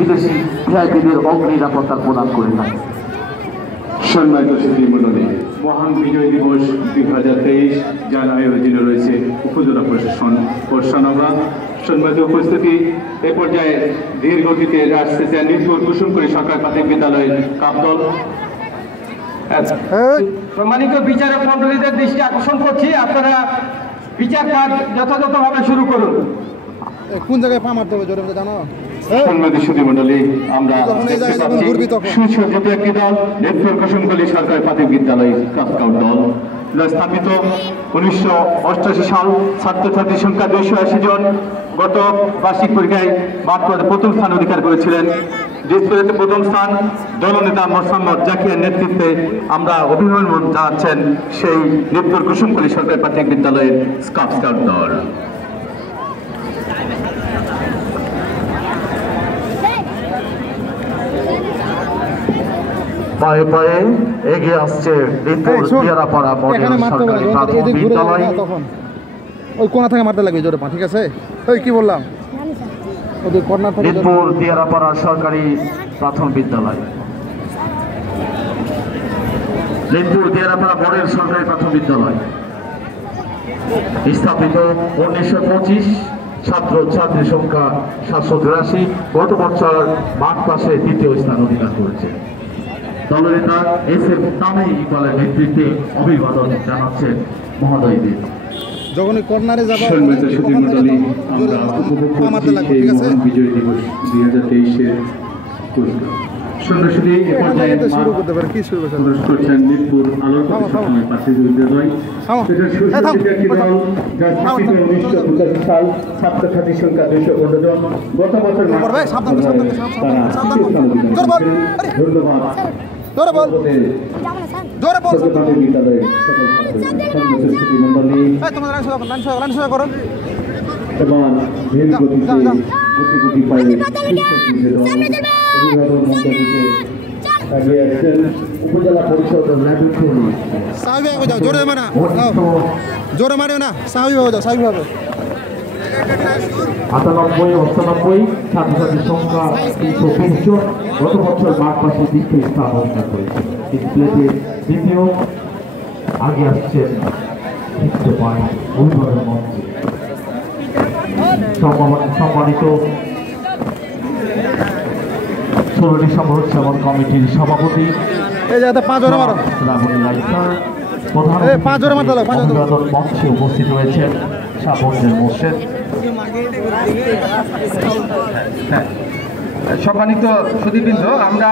বিদেশি ভিআইপিদের অগ্নি নিরাপত্তা প্রদান করে থাকে। সম্মানিত সুধীমণ্ডলী, মহান বিজয় দিবস 2023 যার আয়োজনে রয়েছে উপজেলা প্রশাসন ও সনবা। সম্মানিত উপস্থিতি, এ পর্যায়ে ধীর গতিতে আসতেছে নির্ভর কুসুমপুরী সরকারি প্রাথমিক বিদ্যালয়ের কাপদল। সম্মানিত বিচারক মন্ডলীদের দৃষ্টি আকর্ষণ করছি, আপনারা বিচার কাজ যথাযথভাবে শুরু করুন। কোন জায়গায় পা মারতে হবে জোরে জানো? সম্মানিত সুধীমণ্ডলী, আমরা দেখতে পাচ্ছি সুসজ্জিত একটি দল নির্ভর কুসুমপুরী সরকারি প্রাথমিক বিদ্যালয় স্কাউট দল স্থাপিত 1988 সাল। ছাত্রছাত্রীর সংখ্যা 280 জন। গত বার্ষিক পরীক্ষায় মাত্র প্রথম স্থান অধিকার করেছিলেন। ডিসপ্লেতে প্রথম স্থান দলনেতা মোহাম্মদ জাকিয়ার নেতৃত্বে আমরা অভিনন্দন জানাচ্ছেন সেই নির্ভর কুসুমপুরী সরকারি প্রাথমিক বিদ্যালয়ের স্কাউট দল। পায়ে পায়ে এগিয়ে আসছে দিয়ারাপাড়া মডেল সরকারি প্রাথমিক বিদ্যালয়। ওই কোণা থেকে মারতে লাগবে জোরে পা, ঠিক আছে? ওই কি বললাম, ওদের কর্নার থেকে মিরপুর দিয়ারাপাড়া সরকারি প্রাথমিক বিদ্যালয়। মিরপুর দিয়ারাপাড়া মডেল সরকারি প্রাথমিক বিদ্যালয় স্থাপিত 1925। ছাত্র ছাত্রীর সংখ্যা 783। গত বছর মাঠ পাশে দ্বিতীয় স্থান অধিকার করেছে। দলনেতা এস.এম. তামিম ইকবালের নেতৃত্বে অভিবাদন জানাচ্ছেন মহোদয়দের। যখন কর্নারে যাবে সম্মানিত সুধীমণ্ডলী, আমরা উপভোগ করছি এই মহান বিজয় দিবস 2023-এর পুরস্কার। সন্ন্যাসী এ পর্যায়ে শুরু করতে পারে, কি শুরু করছেন মিরপুর আলোর প্রাথমিক বিদ্যালয়। এটা সুসজ্জিত একটি দল যা স্থাপিত 1985 সাল। ছাত্রছাত্রীর সংখ্যা 215 জন। গত বছর ধন্যবাদ। বিদ্যালয়ের সকল সুধীমণ্ডলী এবং ধীর গতিতে গতি পায়ে উপজেলা পরিষদ জোরে মারে না, স্বাভাবিকভাবে যাও, স্বাভাবিকভাবে। 98 ছাত্রছাত্রীর সংখ্যা 320 জন। গত বছর মাঠ পাশে দ্বিতীয় স্থান অধিকার করেছে। ডিসপ্লেতে দ্বিতীয়। আগে আসছেন দেখতে পাই অভিভাবক মঞ্চে সম্মানিত শ্রমিক সংরক্ষণ কমিটির সভাপতি অভিবাদন মঞ্চে উপস্থিত রয়েছেন সাবনের মোর্শেদ। সম্মানিত সুধীবৃন্দ, আমরা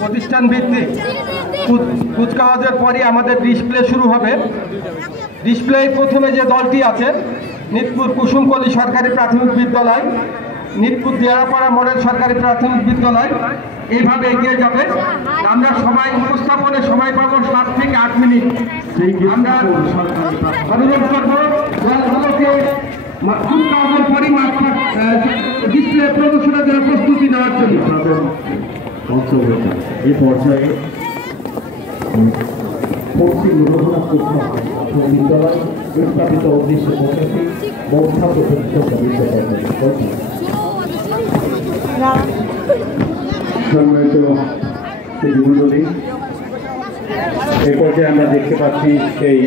প্রতিষ্ঠান ভিত্তিক কুচকাওয়াজের পরই আমাদের ডিসপ্লে শুরু হবে। ডিসপ্লে প্রথমে যে দলটি আছে নিতপুর কুসুমপল্লী সরকারি প্রাথমিক বিদ্যালয়, নিতপুর দিয়ারাপাড়া মডেল সরকারি প্রাথমিক বিদ্যালয়, এইভাবে এগিয়ে যাবে। আমরা সবাই উপস্থাপনে সময় পাবো 7 থেকে 8 মিনিট। আমরা অনুরোধ করবো দলগুলোকে কুচকাওয়াজের পরই ডিসপ্লে প্রদর্শনের জন্য প্রস্তুতি নেওয়ার জন্য। এই পর্যায়ে পশ্চিম রঘুনাথ বিদ্যালয় স্থাপিত 1985 মৌছাত্র প্রতিষ্ঠা বিশ্ববিদ্যালয়। সম্মানিত সুধীমণ্ডলী, এ পর্যায়ে আমরা দেখতে পাচ্ছি সেই